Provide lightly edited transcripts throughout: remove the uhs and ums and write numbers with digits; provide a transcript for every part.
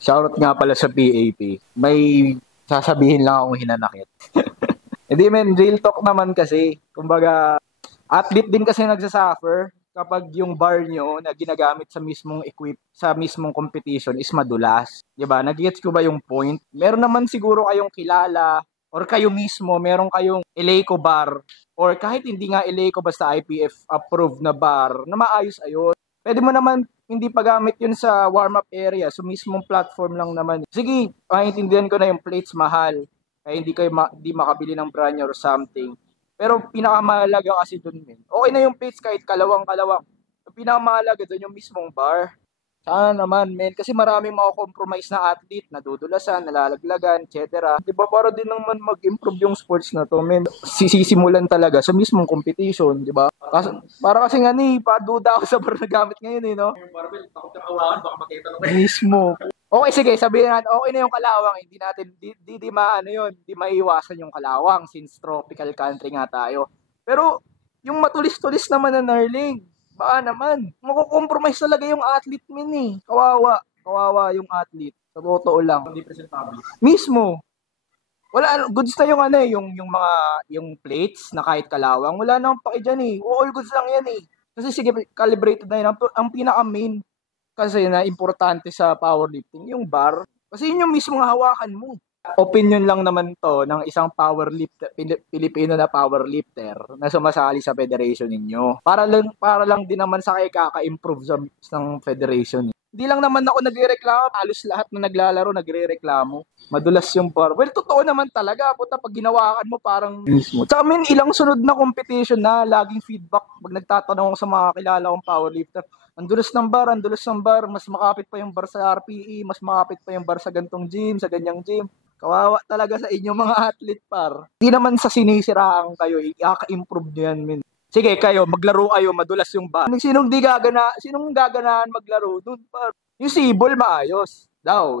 Shoutout nga pala sa PAP. May sasabihin lang akong hinanakit. Hindi men, real talk naman kasi. Kumbaga, athlete din kasi nagsasuffer kapag yung bar nyo na ginagamit sa mismong sa mismong competition is madulas. 'Di ba? Nagigets ko ba yung point? Meron naman siguro kayong kilala or kayo mismo, meron kayong Eleiko bar or kahit hindi nga Eleiko basta IPF approved na bar na maayos-ayos. Pwede mo naman hindi pa gamit yun sa warm-up area. So, mismong platform lang naman. Sige, maintindihan ko na yung plates mahal. Kaya hindi makabili ng brand or something. Pero pinakamahalaga kasi dun, men. Okay na yung plates kahit kalawang-kalawang. Ang pinakamahalaga dun yung mismong bar. Sana naman, men. Kasi maraming mako-compromise na athlete, nadudulasan, nalalaglagan, etc. Di ba para din naman mag-improve yung sports na to, men. Sisisimulan talaga sa mismong competition, di ba? Para kasi nga paduda ako sa bar na gamit ngayon, no? Yung barbell, takot kang awakan, baka makita naman. Mismo. Okay, sige, sabihin natin, okay na yung kalawang. Hindi natin, di maiiwasan yung kalawang since tropical country nga tayo. Pero, yung matulis-tulis naman na Narling, baka naman, makukompromise talaga yung athlete Kawawa yung athlete. Sa totoo lang. Hindi presentable. Mismo. Wala, goods na yung plates na kahit kalawang. Wala nang paki dyan All goods lang yan Kasi sige, calibrated na yun. Ang pinaka-main kasi na importante sa powerlifting, yung bar. Kasi yun yung mismong hawakan mo. Opinion lang naman to ng isang powerlifter, Pilipino na powerlifter na sumasali sa federation ninyo. Para lang din naman sa kaka-improve ng federation. Hindi lang naman ako nagrereklamo, halos lahat na naglalaro nagrereklamo. Madulas yung bar. Well, totoo naman talaga. Puta, pag ginawakan mo parang mismo. Sa amin, ilang sunod na competition na laging feedback. Pag nagtatanong ako sa mga kilala kong powerlifter, ang dulas ng bar, mas makapit pa yung bar sa RPE, mas makapit pa yung bar sa gantong gym, sa ganyang gym. Kawawa talaga sa inyo mga athlete par. Hindi naman sa sinisiraan kayo, i-improve nyo yan, min. Sige kayo, maglaro kayo, madulas yung bar. Sinong gaganahan maglaro doon par? Yung sibol maayos. Daw.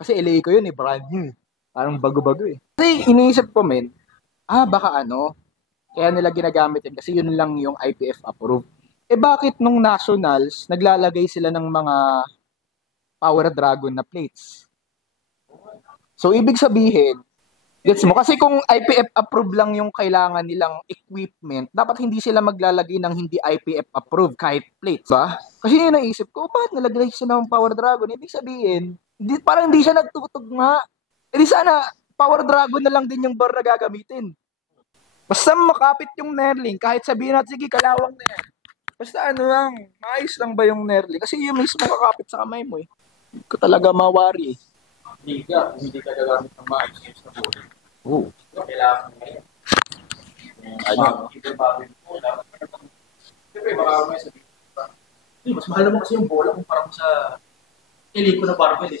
Kasi LA ko yun brand new. Parang bago-bago Kasi iniisip ko men, baka kaya nila ginagamit yun kasi yun lang yung IPF approved. Bakit nung nationals, naglalagay sila ng mga Power Dragon na plates? So, ibig sabihin, gets mo? Kasi kung IPF approved lang yung kailangan nilang equipment, dapat hindi sila maglalagay ng hindi IPF approved kahit plates, ba? Kasi yun naisip ko, bakit nalagay sila ng Power Dragon? Ibig sabihin, parang hindi siya nagtutugma. Di sana, Power Dragon na lang din yung bar na gagamitin. Basta makapit yung Nerling, kahit sabihin natin, sige, kalawang na yan. Basta maayos lang ba yung Nerling? Kasi yung mismo kakapit sa kamay mo Hindi ko talaga mawari Hindi ka gagamit ng maayos na body. Oo. Kailangan mo ngayon. Siyempre, baka may sabihin pa. Mas mahal naman kasi yung bola kung parang sa Eleiko na barbell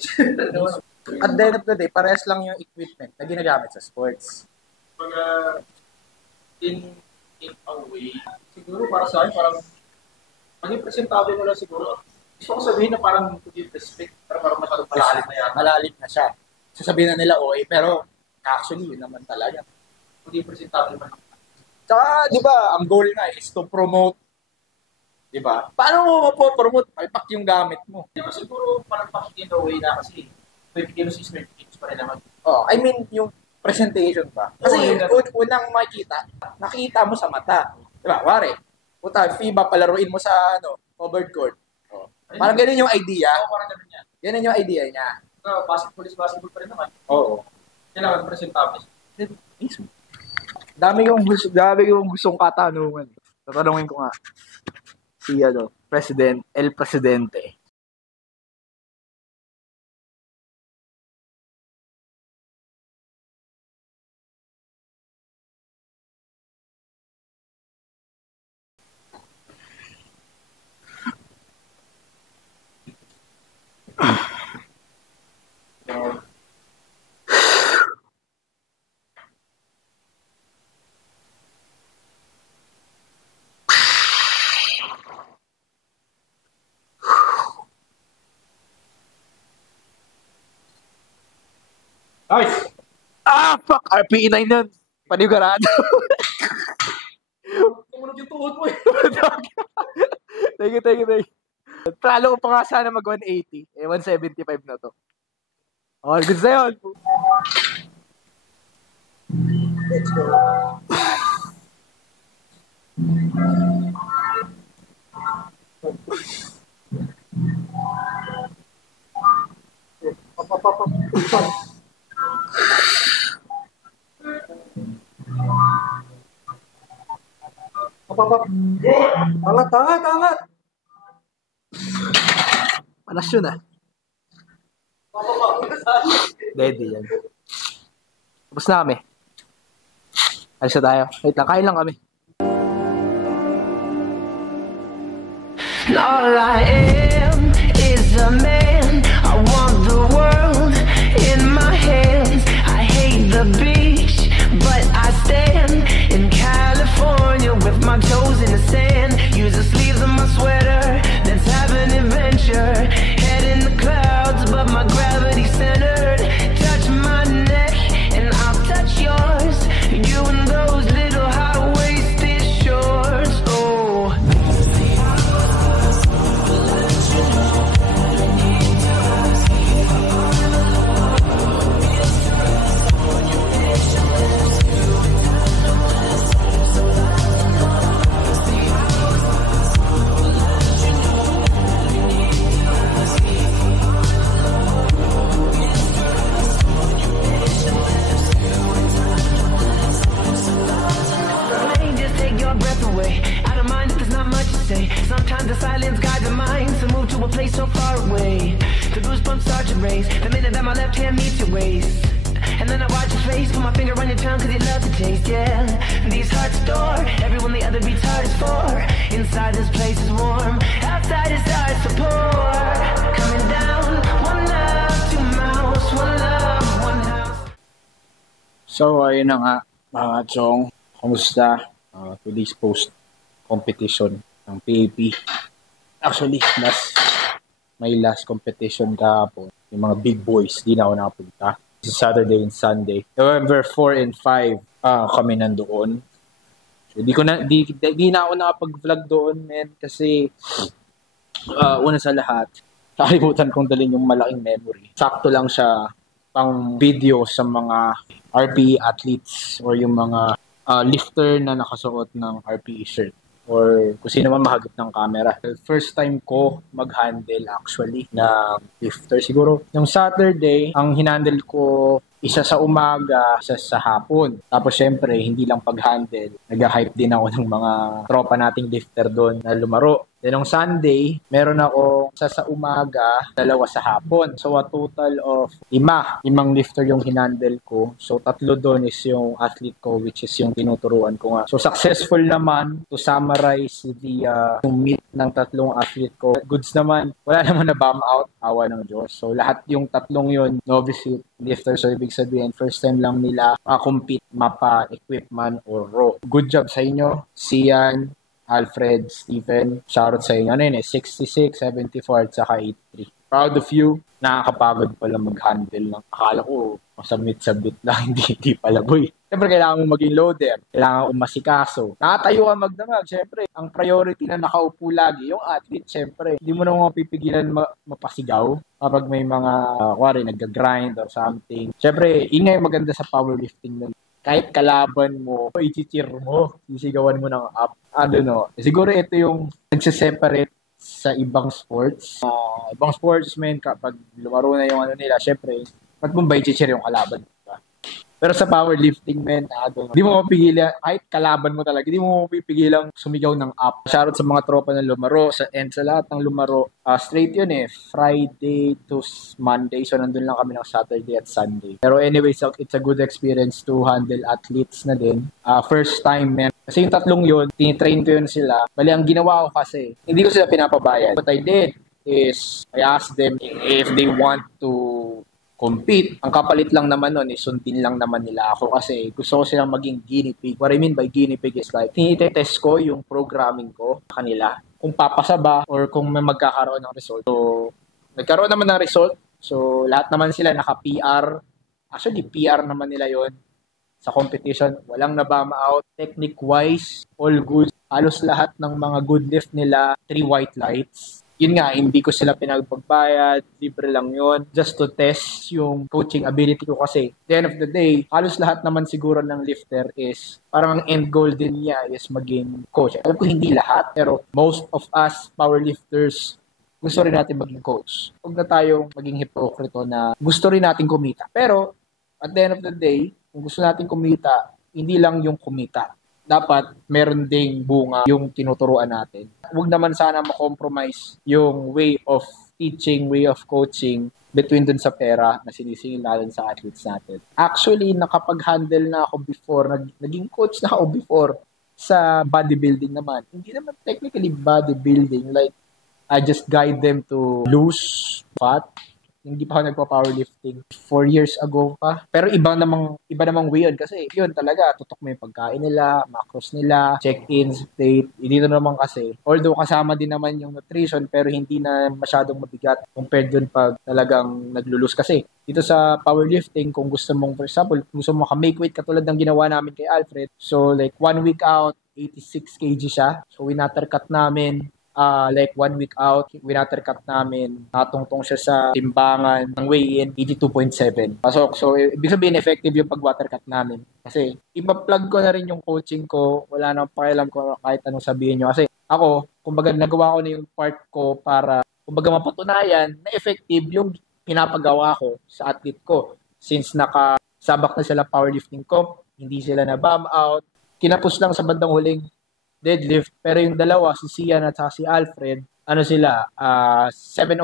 At the end of the day, parehas lang yung equipment na ginagamit sa sports. Pag in a way, siguro para sa akin, parang maging presentable mo lang siguro. Gusto ko sabihin na parang to give respect, pero parang masyadong malalim na yan. Malalim na siya. Sasabihin na nila, pero actually, yun naman talaga. Hindi presentable man. Tsaka, di ba, ang goal nga is to promote. Di ba? Paano mo mapopromote? Palpak yung gamit mo. Di ba siguro parang in a way na kasi 20 kilos is 20 kilos pa rin naman. I mean, yung presentation pa. Kasi unang nakita mo sa mata. Di ba? Wari, FIBA palaruin mo sa covered court. Parang ganun yung idea. Parang ganun yan. Ganun yung idea niya. Basketball is basketball pa rin naman. Oo. Kailangan presentable. Dami kong gustong katanungan. Tatanungin ko nga. Si El Presidente. Nice! Fuck! RPE 9 yun. Panigurado. Tumunog yung tuhod mo Thank you. Plano ko pa nga sana mag 180. 175 na to. All good na yun. Let's go. Angat. Panas yun ah. Ready yan. Tapos na kami. Alis na tayo. Wait lang, kain lang kami. All I am is a man. I want the world in my hands. I hate the beach, but I stand in California with my toes in the sand. Use the sleeves of my sweater. Let's have an adventure. Head in the clouds, but my gravity's centered. Touch my neck and I'll touch yours. You and those little high-waisted shorts. Oh. Sometimes the silence guides the mind to move to a place so far away. The goosebumps start to raise the minute that my left hand meets your waist. And then I watch your face, put my finger on your tongue cause you love the taste, yeah. These hearts adore everyone the other beats hard is for. Inside this place is warm, outside it starts to pour. Coming down, one love, two mouths, one love, one house. So, ayun na nga, mga chong, kumusta? Today's post competition ng PAP. Actually, may last competition kahapon. Yung mga big boys, di na ako nakapunta. Saturday and Sunday. November 4 and 5, kami nandoon. So, di na ako nakapag-vlog doon, man. Kasi, una sa lahat, nakalimutan kong dalhin yung malaking memory. Sakto lang siya pang video sa mga RPE athletes or yung mga lifter na nakasuot ng RPE shirt. Or kung sino man mahagip ng camera. First time ko mag-handle actually na lifter. Siguro, yung Saturday, ang hinandle ko isa sa umaga, isa sa hapon. Tapos syempre, hindi lang pag-handle. Nag-hype din ako ng mga tropa nating lifter doon na lumaro. Then on Sunday, meron ako isa sa umaga, dalawa sa hapon. So a total of 5 lifter yung hinandle ko. So 3 doon is yung athlete ko, which is yung tinuturuan ko nga. So successful naman to summarize yung meet ng 3 athlete ko. Goods naman, wala naman na bomb out, awa ng Diyos. So lahat yung 3 yun, novice lifter. So ibig sabihin, first time lang nila compete, mapa, equipment, or raw. Good job sa inyo, Sian, Alfred, Stephen, shoutout sa inyo. Ano yun 66, 74, at saka 83. Proud of you. Nakakapagod pala mag-handle ng. Akala ko, masabit-sabit lang, hindi pala, boy. Siyempre, kailangan mo maging loader. Kailangan mo masikaso. Nakatayo ka magdamag. Siyempre, ang priority na nakaupo lagi, yung athlete, siyempre. Hindi mo na mapipigilan mapasigaw kapag may mga, nag-grind or something. Siyempre, ingay maganda sa powerlifting nun. Kahit kalaban mo, i-cheer mo, sisigawan mo ng up. Siguro ito yung nagsiseparate sa ibang sports. Ibang sports, man, kapag lumaro na yung nila, syempre, ba't mo ba i-cheer yung kalaban? Pero sa powerlifting, man, hindi mo mapigilan, kahit kalaban mo talaga, hindi mo mapipigilan sumigaw ng up. Shoutout sa mga tropa na lumaro, sa lahat ng lumaro. Straight yun Friday to Monday. So, nandun lang kami ng Saturday at Sunday. Pero anyway, so it's a good experience to handle athletes na din. First time, man. Kasi yung 3 yun, tinitrain ko yun sila. Bali, ang ginawa ko kasi, hindi ko sila pinapabayad. What I did is, I asked them if they want to compete. Ang kapalit lang naman nun, sundin lang naman nila ako kasi gusto ko silang maging guinea pig. What I mean by guinea pig is like, tinitest ko yung programming ko sa kanila. Kung papasa ba or kung may magkakaroon ng result. So, nagkaroon naman ng result. So, lahat naman sila naka-PR. Actually, PR naman nila yon sa competition. Walang nabama out. Technique-wise, all good. Halos lahat ng mga good lift nila, 3 white lights. yun nga, hindi ko sila pinagpagbayad, libre lang yun, just to test yung coaching ability ko kasi. At the end of the day, halos lahat naman siguro ng lifter is, parang ang end goal din niya is maging coach. Alam ko hindi lahat, pero most of us powerlifters, gusto rin natin maging coach. Huwag na tayong maging hipokrito na gusto rin natin kumita. Pero, at the end of the day, kung gusto natin kumita, hindi lang yung kumita. Dapat meron ding bunga yung tinuturuan natin. Huwag naman sana ma-compromise yung way of teaching, way of coaching between dun sa pera na sinisingil natin sa athletes natin. Actually, nakapag-handle na ako before, naging coach na ako before sa bodybuilding naman. Hindi naman technically bodybuilding, like I just guide them to lose fat. Hindi pa ako nagpa-powerlifting 4 years ago pa. Pero iba namang way yun kasi yun talaga, tutok mo yung pagkain nila, macros nila, check-ins, date. Dito naman kasi, although kasama din naman yung nutrition pero hindi na masyadong mabigat compared dun pag talagang naglulus kasi. Dito sa powerlifting, kung gusto mong, for example, gusto mong make weight katulad ng ginawa namin kay Alfred. So like 1 week out, 86 kg siya. So winatercut namin. Like 1 week out, winatercut namin, natungtong siya sa timbangan ng weigh-in, 82.7. Pasok. So, ibig sabihin, effective yung pag-watercut namin. Kasi, ipa-plug ko na rin yung coaching ko. Wala nang pakialam ko kahit anong sabihin nyo. Kasi, ako, kumbaga, nagawa ko na yung part ko para, kumbaga, mapatunayan na effective yung pinapagawa ko sa athlete ko. Since nakasabak na sila powerlifting comp, hindi sila na-bomb out, kinapos lang sa bandang huling deadlift, pero yung dalawa, si Sian at si Alfred, sila, 7/9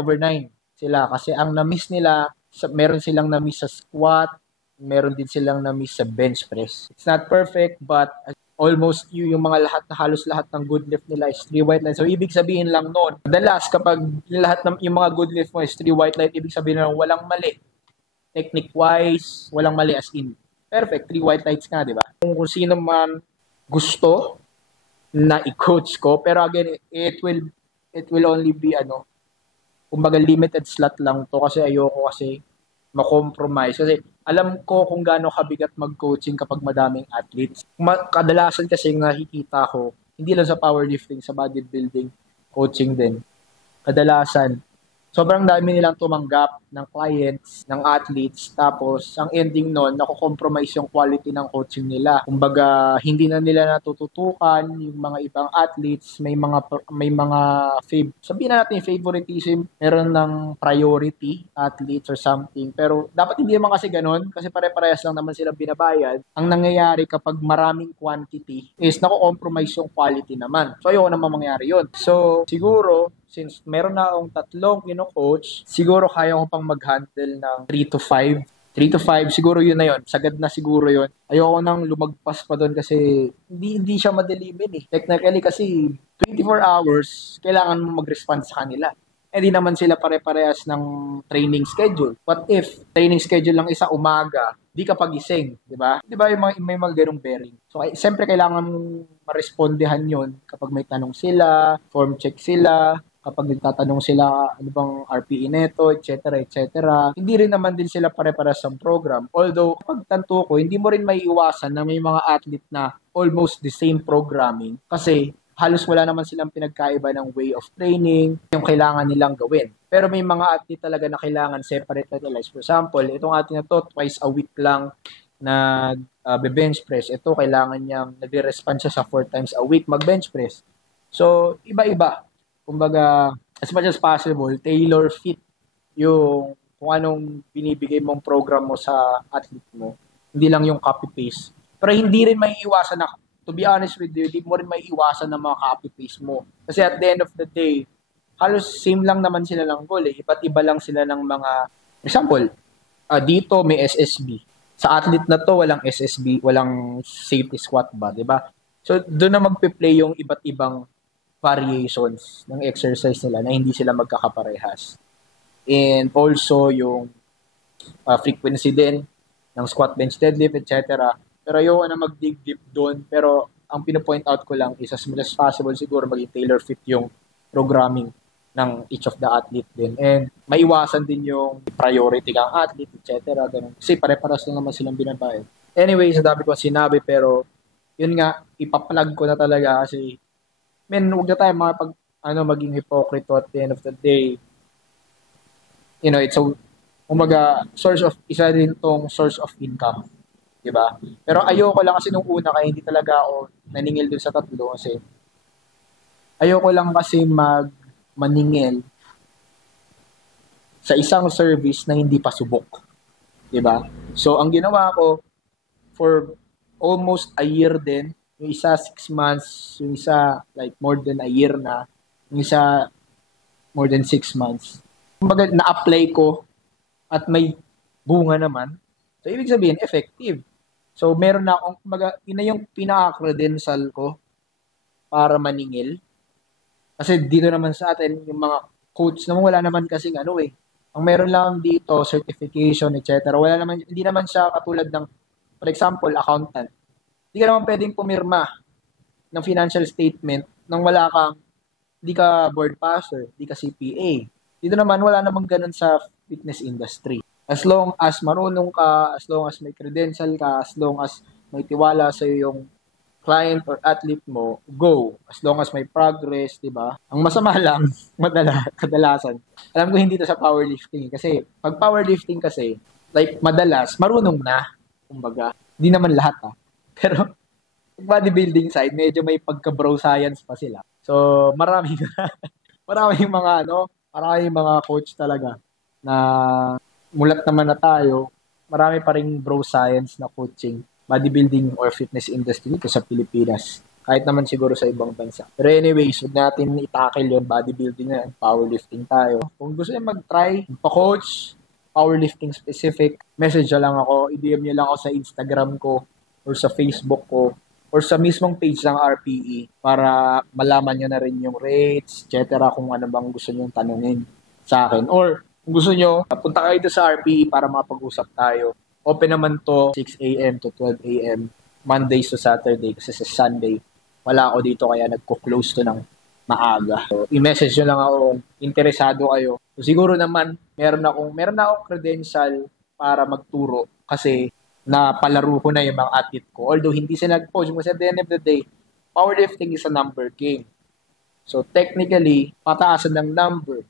sila. Kasi ang na-miss nila, meron silang na-miss sa squat, meron din silang na-miss sa bench press. It's not perfect, but almost yung mga halos lahat ng good lift nila is 3 white lines. So, ibig sabihin lang noon, madalas kapag yung mga good lift mo is 3 white line, ibig sabihin lang walang mali. Technique-wise, walang mali as in. Perfect, 3 white lines nga, di ba? Kung sino man gusto na i-coach ko, pero again, it will only be kumbaga limited slot lang to kasi ayoko kasi ma-compromise kasi alam ko kung gaano kabigat mag-coaching kapag madaming athletes. Kadalasan kasi nakikita ko, hindi lang sa powerlifting, sa bodybuilding coaching din. Kadalasan sobrang dami nilang tumanggap ng clients, ng athletes, tapos ang ending nun, nako-compromise yung quality ng coaching nila. Kumbaga, hindi na nila natututukan yung mga ibang athletes, may mga sabihin na natin favoritism, meron ng priority athletes or something. Pero dapat hindi naman kasi ganun, kasi pare-parehas lang naman sila binabayad. Ang nangyayari kapag maraming quantity is nako-compromise yung quality naman. So, ayoko naman mangyari yun. So, siguro, since meron na akong 3 coach, siguro kaya ko pang mag-handle ng 3 to 5. 3 to 5, siguro yun na yun. Sagad na siguro yun. Ayoko nang lumagpas pa doon kasi hindi siya madeliver eh. Technically kasi 24 hours, kailangan mo mag-respond sa kanila. Di naman sila pare-parehas ng training schedule. What if training schedule lang isa umaga, di ka pagising, di ba? Di ba may mga ganung bearing. So, siyempre kailangan mong marespondehan yun kapag may tanong sila, form check sila, kapag nagtatanong sila ano bang RPE neto, etc. etc. Hindi rin naman din sila pare-parehas ng program. Although, kapag tanto ko, hindi mo rin may iwasan na may mga athlete na almost the same programming kasi halos wala naman silang pinagkaiba ng way of training, yung kailangan nilang gawin. Pero may mga athlete talaga na kailangan separate na nila. For example, itong atin na to, twice a week lang na bench press. Ito, kailangan niyang nagre-respond siya sa 4 times a week mag-bench press. So, iba-iba. Kumbaga, as much as possible, tailor fit yung kung anong binibigay mong program mo sa athlete mo. Hindi lang yung copy-paste. Pero hindi rin may iwasan na, to be honest with you, hindi mo rin may iwasan ng mga copy-paste mo. Kasi at the end of the day, halos same lang naman sila ng goal eh. Iba't iba lang sila ng mga, for example, dito may SSB. Sa athlete na to, walang SSB, walang safety squat ba, di ba? So, doon na magpe-play yung iba't ibang variations ng exercise nila na hindi sila magkakaparehas. And also yung frequency din ng squat, bench, deadlift, etc. Pero ayoko na mag-dig deep doon. Pero ang pinapoint out ko lang is as much as possible siguro maging tailor fit yung programming ng each of the athlete din. And maiwasan din yung priority kang athlete, etc. Ganun. Kasi pare-paras lang naman silang binabayad. Anyway, sa dami ko sinabi pero yun nga, ipaplug ko na talaga kasi huwag na tayo maging hypocrite at the end of the day. It's isa din tong source of income. Diba? Pero ayoko lang kasi nung una kaya hindi talaga ako naningil dun sa tatlo kasi ayoko lang kasi maningil sa isang service na hindi pa subok. Diba? So, ang ginawa ko for almost a year din, yung isa 6 months, yung isa like more than a year na, yung isa more than 6 months. Kumbaga, na-apply ko at may bunga naman. So, ibig sabihin, effective. So, meron na akong, yun na yung pinaka-credential ko para maningil. Kasi dito naman sa atin, yung mga coach naman, wala naman kasing Ang meron lang dito, certification, etc. Hindi naman siya katulad ng, for example, accountant. Hindi ka naman pwedeng pumirma ng financial statement nang hindi ka board passer, hindi ka CPA. Dito naman, wala namang ganun sa fitness industry. As long as marunong ka, as long as may credential ka, as long as may tiwala sa yung client or athlete mo, go. As long as may progress, di ba? Ang masama lang, kadalasan. Alam ko hindi to sa powerlifting. Kasi, pag powerlifting kasi, like, madalas, marunong na. Kumbaga, hindi naman lahat Pero, bodybuilding side, medyo may pagka-bro science pa sila. So, maraming mga coach talaga na mulat naman na tayo, marami pa ring bro science na coaching, bodybuilding or fitness industry dito sa Pilipinas. Kahit naman siguro sa ibang bansa. Pero anyways, huwag natin i-tackle yun, bodybuilding na, powerlifting tayo. Kung gusto nyo mag-try, pa-coach, powerlifting specific, message nyo lang ako, i-DM nyo lang ako sa Instagram ko, or sa Facebook ko, or sa mismong page ng RPE para malaman nyo na rin yung rates, etc. kung ano bang gusto nyo tanungin sa akin. Or kung gusto nyo, punta kayo dito sa RPE para mapag-usap tayo. Open naman to 6 a.m. to 12 a.m. Mondays to Saturday kasi sa Sunday wala ako dito kaya nagko-close to ng maaga. So, i-message nyo lang ako kung interesado kayo. So, siguro naman meron akong credential para magturo kasi napalaro ko na yung mga athlete ko. Although hindi sila nag-coach kasi at the end of the day, powerlifting is a number game. So technically, pataasan ng number.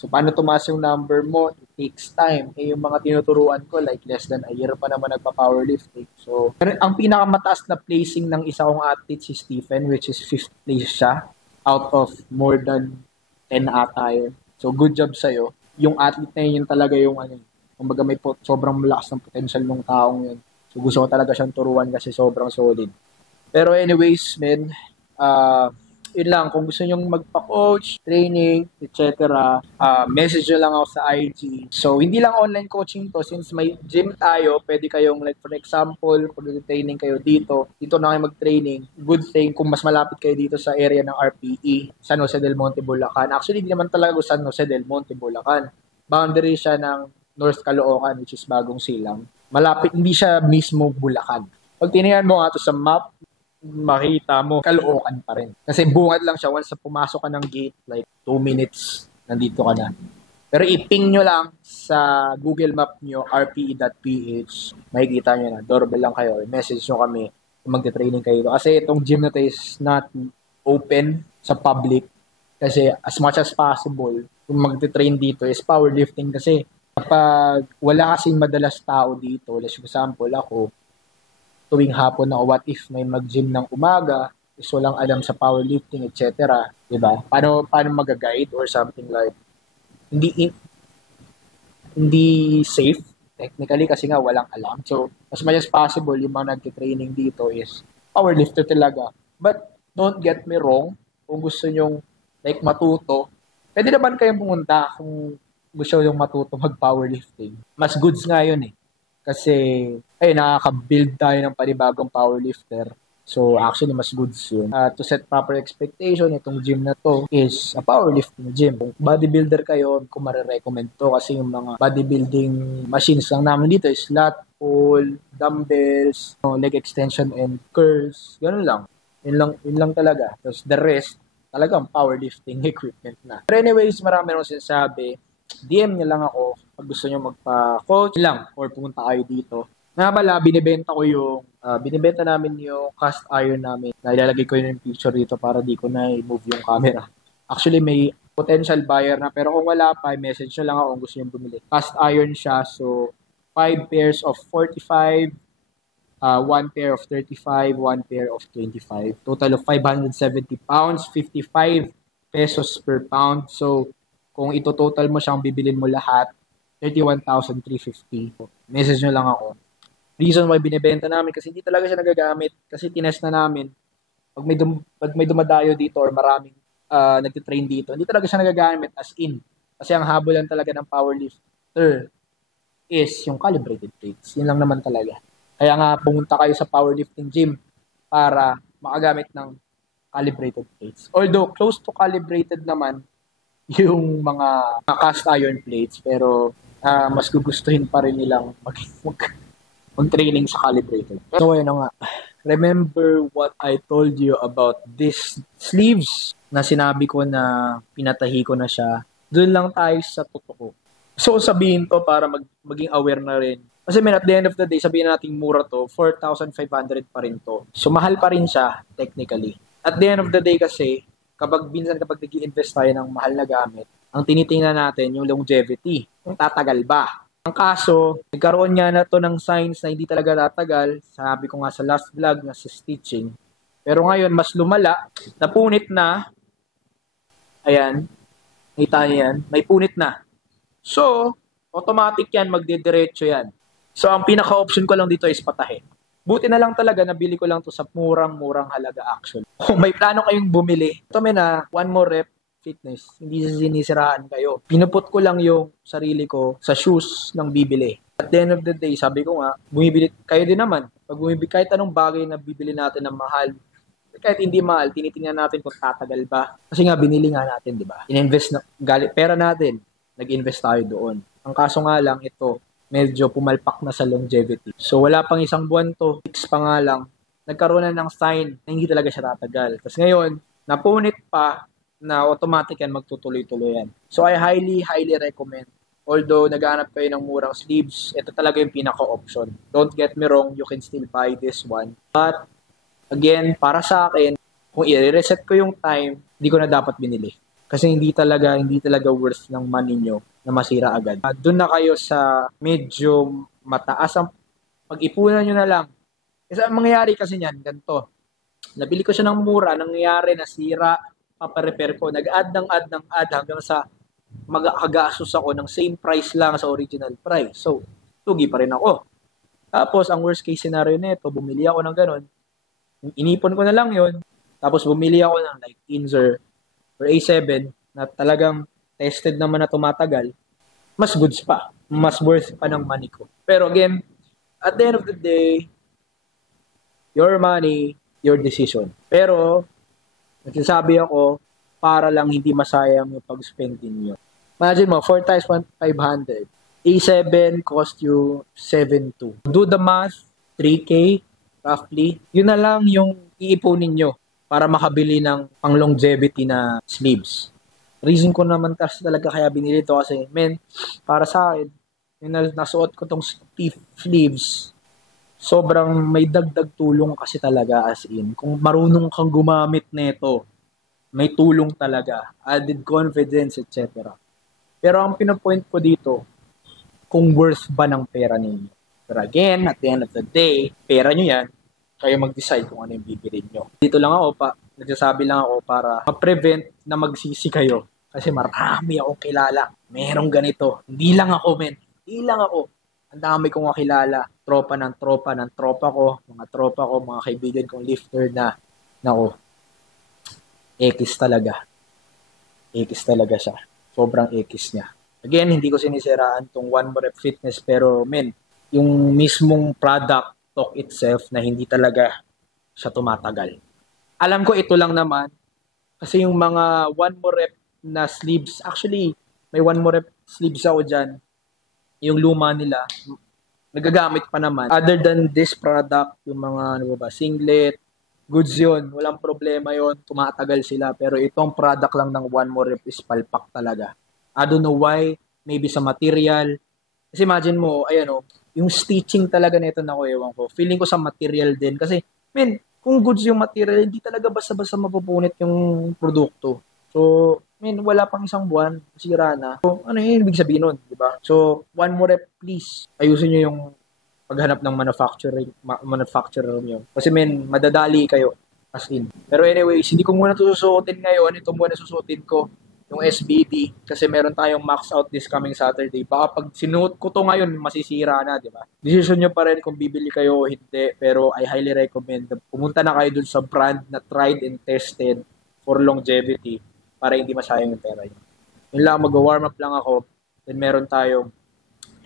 So paano tumaas yung number mo? It takes time. Yung mga tinuturuan ko, like less than a year pa naman nagpa-powerlifting. So, pero ang pinakamataas na placing ng isa kong athlete si Stephen, which is 5th place siya out of more than 10 ata yun. So good job sa'yo. Yung athlete na yun talaga yung kumbaga may sobrang malakas ng potential ng taong yun. So gusto ko talaga siyang turuan kasi sobrang solid. Pero anyways, men, yun lang. Kung gusto nyong magpa-coach, training, etc., message nyo lang ako sa IG. So hindi lang online coaching to. Since may gym tayo, pwede kayong, like for example, kung training kayo dito na kayo mag-training. Good thing kung mas malapit kayo dito sa area ng RPE, San Jose del Monte, Bulacan. Actually, hindi naman talaga San Jose del Monte, Bulacan. Boundary siya ng North Caloocan, which is Bagong Silang. Malapit, hindi siya mismo Bulacan. Pag tinignan mo nga ito sa map, makita mo, Caloocan pa rin. Kasi bungad lang siya. Once pumasok ka ng gate, like 2 minutes, nandito ka na. Pero i-ping nyo lang sa Google Map nyo, rpe.ph. Makikita nyo na. Doorbell lang kayo. Message nyo kami kung magte-training kayo. Kasi itong gym na ito is not open sa public. Kasi as much as possible, kung magte-train dito is powerlifting kasi kapag wala kasing madalas tao dito, let's example ako, tuwing hapon na what if may mag-gym ng umaga, is walang alam sa powerlifting, etc. Diba? Paano mag-guide or something like, hindi safe, technically, kasi nga walang alam. So, as much as possible, yung mga nagtitraining dito is powerlifter talaga. But, don't get me wrong, kung gusto nyong like matuto, pwede naman kayong pumunta kung gusto yung matuto mag-powerlifting. Mas goods nga yun Kasi, nakaka-build tayo ng panibagong powerlifter. So, actually, mas goods yun. To set proper expectation, itong gym na to is a powerlifting gym. Kung bodybuilder kayo, kung marirecommend to kasi yung mga bodybuilding machines lang namin dito is lat, pull, dumbbells, leg extension and curls. Ganun lang. Yun lang talaga. Tapos the rest, talagang powerlifting equipment na. But anyways, marami akong sinasabi. DM nyo lang ako pag gusto nyo magpa-coach lang or pumunta kayo dito. Nga pala, binibenta namin yung cast iron namin. Ilalagay ko yung picture dito para di ko na i-move yung camera. Actually, may potential buyer na. Pero kung wala pa, message nyo lang ako kung gusto nyo bumili. Cast iron siya. So, 5 pairs of 45, 1 pair of 35, 1 pair of 25. Total of 570 pounds, 55 pesos per pound. So, kung ito total mo siyang bibilin mo lahat, 31,350. Message nyo lang ako. Reason why binibenta namin kasi hindi talaga siya nagagamit. Kasi tinest na namin. Pag may dumadayo dito or maraming nagtitrain dito, hindi talaga siya nagagamit as in. Kasi ang habulan talaga ng powerlifter is yung calibrated plates. Yun lang naman talaga. Kaya nga pumunta kayo sa powerlifting gym para makagamit ng calibrated plates. Although close to calibrated naman yung mga cast iron plates, pero mas gugustuhin pa rin nilang mag-training sa calibrated. So ayun na nga. Remember what I told you about these sleeves na sinabi ko na pinatahi ko na siya. Doon lang tayo sa totoo. So sabihin to para maging aware na rin. Kasi at the end of the day, sabihin natin mura to, 4,500 pa rin to. So mahal pa rin siya technically. At the end of the day kasi, kapag nag-i-invest tayo ng mahal na gamit, ang tinitingnan natin yung longevity, kung tatagal ba. Ang kaso, nagkaroon nga na to ng signs na hindi talaga tatagal. Sabi ko nga sa last vlog na sa stitching. Pero ngayon, mas lumala, napunit na. Ayan, kita niyo yan, may punit na. So, automatic yan, magdidiretso yan. So, ang pinaka-option ko lang dito is patahin. Buti na lang talaga, nabili ko lang to sa murang-murang halaga actually. Kung may plano kayong bumili, ito na, one more rep fitness. Hindi sinisiraan kayo. Pinuput ko lang yung sarili ko sa shoes ng bibili. At the end of the day, sabi ko nga, bumibili kayo din naman. Pag bumibili, kahit anong bagay na bibili natin ng mahal, kahit hindi mahal, tinitingnan natin kung tatagal ba. Kasi nga, binili nga natin, di ba? In-invest na, pera natin, nag-invest tayo doon. Ang kaso nga lang, ito, medyo pumalpak na sa longevity. So, wala pang isang buwan to, 6 pa nga lang, nagkaroon na ng sign na hindi talaga siya tatagal. Kasi ngayon, napunit pa na automatic yan, magtutuloy-tuloy yan. So, I highly recommend. Although, naghahanap kayo ng murang sleeves, ito talaga yung pinaka-option. Don't get me wrong, you can still buy this one. But, again, para sa akin, kung i-reset ko yung time, hindi ko na dapat binili. Kasi hindi talaga worth ng money nyo na masira agad. Doon na kayo sa medyo mataas ang pag-ipunan nyo na lang. Kasi ang mangyayari kasi niyan, ganito. Nabili ko siya ng mura, nangyayari, nasira, paparepair ko, nag-add hanggang sa mag-agastos ako ng same price lang sa original price. So, tugi pa rin ako. Tapos, ang worst case scenario nito, bumili ako ng ganun. Inipon ko na lang yon. Tapos, bumili ako ng like Inzer or A7 na talagang tested naman na tumatagal. Mas goods pa. Mas worth pa ng money ko. Pero again, at the end of the day, your money, your decision. Pero, nagsasabi ako, para lang hindi masayang yung pag-spending nyo. Imagine mo, 4,500. A7 cost you 7,200. Do the math, 3K, roughly. Yun na lang yung iipunin nyo para makabili ng pang-longevity na sleeves. Reason ko naman kasi talaga kaya binili ito kasi, para sa akin, yung nasuot ko tong stiff sleeves, sobrang may dagdag tulong kasi talaga as in. Kung marunong kang gumamit nito, may tulong talaga. Added confidence, etc. Pero ang pinapoint ko dito, kung worth ba ng pera ninyo. Pero again, at the end of the day, pera nyo yan, kayo mag-decide kung ano yung bibilin nyo. Dito lang ako, nagsasabi lang ako para ma-prevent na magsisi kayo. Kasi marami akong kilala. Merong ganito. Hindi lang ako, Hindi lang ako. Ang dami kong kakilala. Tropa ng tropa ko. Mga tropa ko, mga kaibigan kong lifter na, nako, X talaga. X talaga siya. Sobrang X niya. Again, hindi ko sinisiraan tong One More Rep Fitness, pero yung mismong product talk itself na hindi talaga siya tumatagal. Alam ko ito lang naman, kasi yung mga One More Rep na sleeves, actually, may One More Rep sleeves ako dyan. Yung luma nila, nagagamit pa naman. Other than this product, yung mga singlet, goods yun, walang problema yun, tumatagal sila. Pero itong product lang ng One More Rep is palpak talaga. I don't know why, maybe sa material. Kasi imagine mo, yung stitching talaga nito na ewan ko. Feeling ko sa material din. Kasi, kung goods yung material, hindi talaga basta-basta mapupunit yung produkto. So, wala pang isang buwan, sira na. So, ano yung ibig sabihin nun, di ba? So, one more rep, please. Ayusin nyo yung paghanap ng manufacturer nyo. Kasi madadali kayo. As in. Pero anyways, hindi ko muna ito susuotin ngayon. Ito muna susuotin ko. Yung SBD. Kasi meron tayong max out this coming Saturday. Baka pag sinuot ko to ngayon, masisira na, di ba? Decision nyo pa rin kung bibili kayo o hindi. Pero I highly recommend. Pumunta na kayo dun sa brand na tried and tested for longevity para hindi masayang yung pera nyo. Yun lang, mag-warm up lang ako. Then meron tayong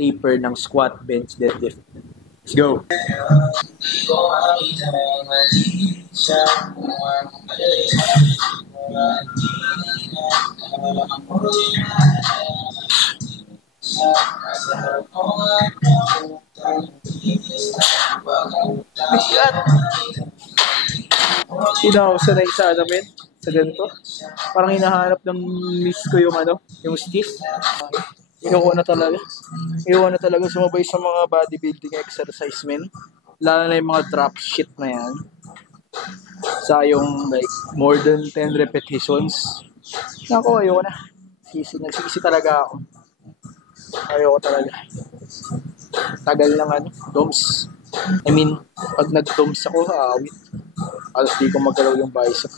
taper ng squat, bench, deadlift. Let's go! Hindi ako sanay sa sa ganito. Parang hinahanap ng miss ko yung stiff. Inuwa na talaga sumabay sa mga bodybuilding exercise, Lalo na yung mga drop shit na yan. Sa yung like more than 10 repetitions. Nako, ayoko na. Nagsisi talaga ako. Ayoko talaga. Tagal lang DOMS. Pag nag-DOMS ako, awit. Alas di ko magalaw yung bicep.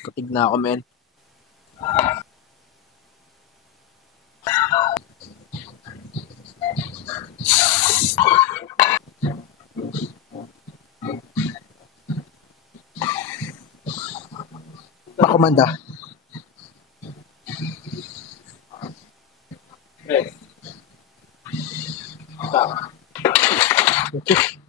Katig na ako, Nakomanda. Okay.